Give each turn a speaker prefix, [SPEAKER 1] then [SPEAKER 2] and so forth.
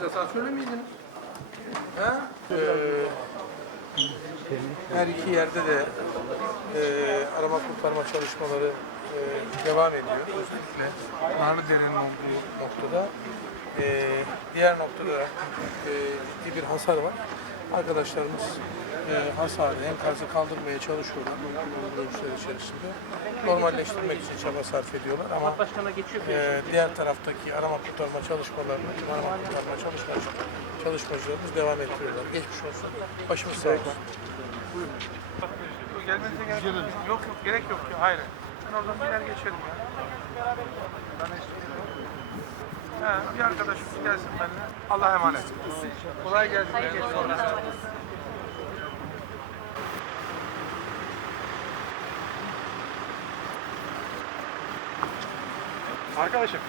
[SPEAKER 1] Siz asansörle miydiniz? Ha? Ee, her iki yerde de e, arama kurtarma çalışmaları e, devam ediyor. Özellikle Narlıdere'nin olduğu noktada. E, diğer noktada da e, ciddi bir hasar var. Arkadaşlarımız e, hasarı, enkazı kaldırmaya çalışıyorlar bu dövüşler içerisinde. Normalleştirmek için çaba sarf ediyorlar ama e, diğer taraftaki arama kurtarma çalışmalarını, arama kurtarma çalışma, çalışmacılarımız devam ettiriyorlar. Geçmiş olsun. Başımız sağ olsun.
[SPEAKER 2] Gelmenize gerek yok. Yok yok gerek yok. Hayır. Ben oradan biner geçerim ya. He, bir arkadaşımız gelsin benimle. Allah'a emanet. Kolay gelsin. Arkadaşım.